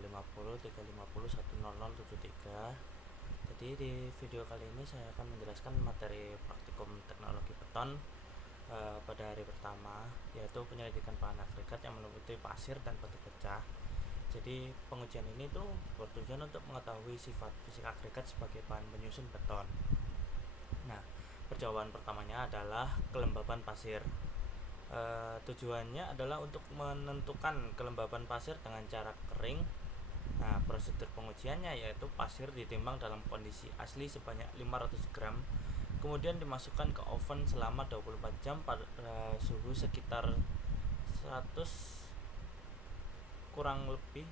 250 350 10073. Jadi di video kali ini saya akan menjelaskan materi praktikum teknologi beton pada hari pertama, yaitu penyelidikan bahan agregat yang meliputi pasir dan batu pecah. Jadi pengujian ini tuh bertujuan untuk mengetahui sifat fisik agregat sebagai bahan penyusun beton. Nah, percobaan pertamanya adalah kelembaban pasir. Tujuannya adalah untuk menentukan kelembaban pasir dengan cara kering. Nah, prosedur pengujiannya yaitu pasir ditimbang dalam kondisi asli sebanyak 500 gram, kemudian dimasukkan ke oven selama 24 jam pada suhu sekitar 100 kurang lebih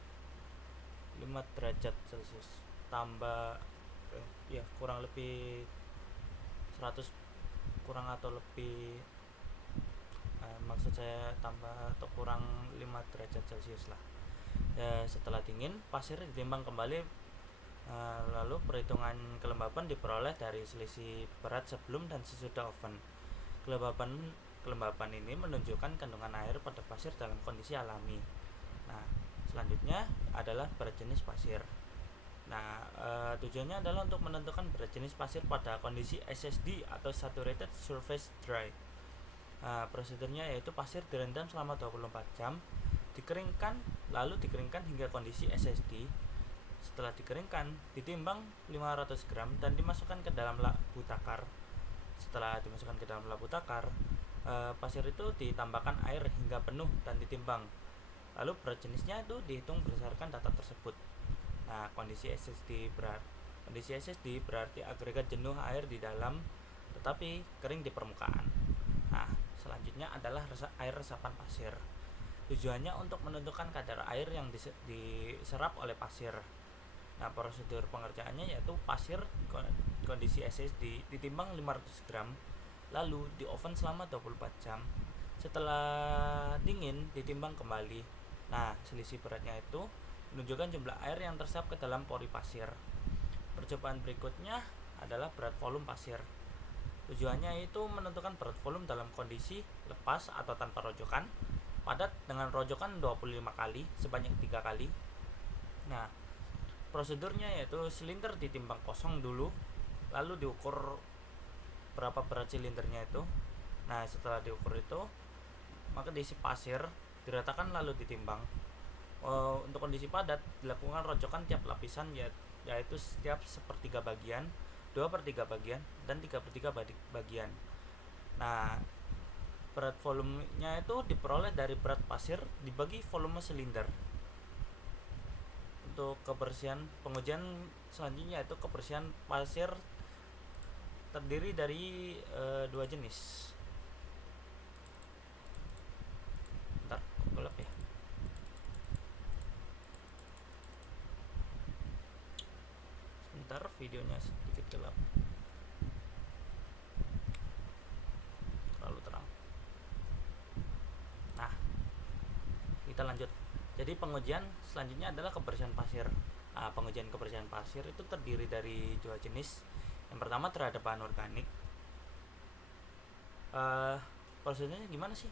5 derajat Celcius tambah kurang lebih 100 kurang atau lebih maksud saya tambah atau kurang 5 derajat Celcius lah. Setelah dingin, pasir ditimbang kembali, lalu perhitungan kelembaban diperoleh dari selisih berat sebelum dan sesudah oven. Kelembaban ini menunjukkan kandungan air pada pasir dalam kondisi alami. Nah, selanjutnya adalah berat jenis pasir. Nah, tujuannya adalah untuk menentukan berat jenis pasir pada kondisi SSD atau Saturated Surface Dry. Prosedurnya yaitu pasir direndam selama 24 jam, dikeringkan, lalu dikeringkan hingga kondisi SSD. Setelah dikeringkan, ditimbang 500 gram dan dimasukkan ke dalam labu takar. Setelah dimasukkan ke dalam labu takar, pasir itu ditambahkan air hingga penuh dan ditimbang. Lalu berat jenisnya itu dihitung berdasarkan data tersebut. Nah, kondisi SSD berarti agregat jenuh air di dalam tetapi kering di permukaan. Nah, selanjutnya adalah air resapan pasir. Tujuannya untuk menentukan kadar air yang diserap oleh pasir. Nah, prosedur pengerjaannya yaitu pasir kondisi SSD ditimbang 500 gram, lalu di oven selama 24 jam. Setelah dingin, ditimbang kembali. Nah, selisih beratnya itu menunjukkan jumlah air yang tersap ke dalam pori pasir. Percobaan berikutnya adalah berat volume pasir. Tujuannya itu menentukan berat volume dalam kondisi lepas atau tanpa rojokan, padat dengan rojokan 25 kali sebanyak 3 kali. Nah, prosedurnya yaitu silinder ditimbang kosong dulu, lalu diukur berapa berat silindernya itu. Nah, setelah diukur itu, maka diisi pasir, diratakan lalu ditimbang. Untuk kondisi padat dilakukan rojokan tiap lapisan, yaitu setiap 1/3 bagian, 2/3 bagian, dan 3/3 bagian. Nah, berat volumenya itu diperoleh dari berat pasir dibagi volume silinder. Untuk kebersihan pengujian selanjutnya yaitu kebersihan pasir terdiri dari 2 jenis. Bentar, kok gelap ya? Sebentar, videonya sedikit gelap. Terlalu terang. Nah, kita lanjut. Jadi pengujian selanjutnya adalah kebersihan pasir. Nah, pengujian kebersihan pasir itu terdiri dari 2 jenis. Yang pertama terhadap bahan organik. Prosedurnya gimana sih?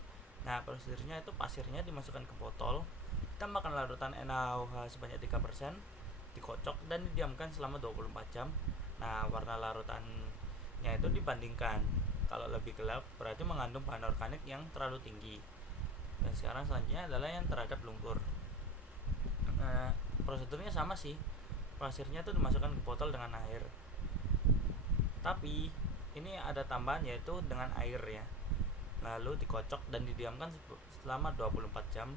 Nah, prosedurnya itu pasirnya dimasukkan ke botol, ditambahkan larutan NaOH sebanyak 3%, dikocok dan didiamkan selama 24 jam. Nah, warna larutannya itu dibandingkan. Kalau lebih gelap berarti mengandung bahan organik yang terlalu tinggi. Dan sekarang selanjutnya adalah yang terhadap lumpur. Prosedurnya sama sih. Pasirnya itu dimasukkan ke botol dengan air. Tapi ini ada tambahan yaitu dengan air ya. Lalu dikocok dan didiamkan selama 24 jam.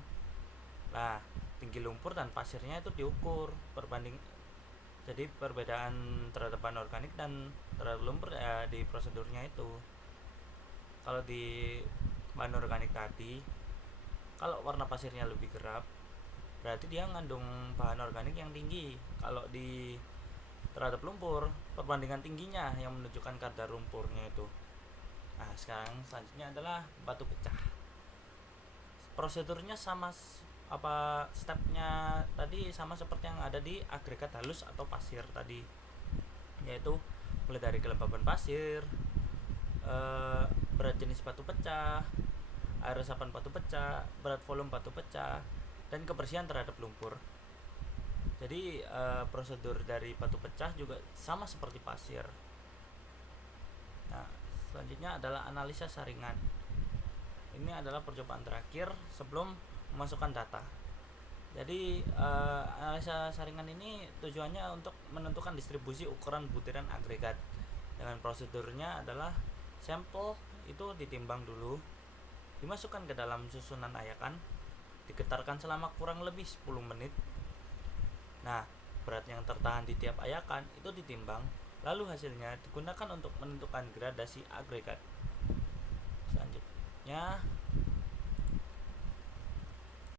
Nah, tinggi lumpur dan pasirnya itu diukur jadi perbedaan terhadap bahan organik dan terhadap lumpur di prosedurnya itu. Kalau di bahan organik tadi, kalau warna pasirnya lebih gelap berarti dia mengandung bahan organik yang tinggi. Kalau di terhadap lumpur, perbandingan tingginya yang menunjukkan kadar lumpurnya itu. Nah, sekarang selanjutnya adalah batu pecah. Prosedurnya sama, stepnya tadi sama seperti yang ada di agregat halus atau pasir tadi, yaitu mulai dari kelembaban pasir, berat jenis batu pecah, air resapan batu pecah, berat volume batu pecah, dan kebersihan terhadap lumpur. Jadi prosedur dari batu pecah juga sama seperti pasir. Nah, selanjutnya adalah analisa saringan. Ini adalah percobaan terakhir sebelum memasukkan data. Jadi analisa saringan ini tujuannya untuk menentukan distribusi ukuran butiran agregat. Dengan prosedurnya adalah sampel itu ditimbang dulu, dimasukkan ke dalam susunan ayakan, digetarkan selama kurang lebih 10 menit. Nah, berat yang tertahan di tiap ayakan itu ditimbang, lalu hasilnya digunakan untuk menentukan gradasi agregat. Selanjutnya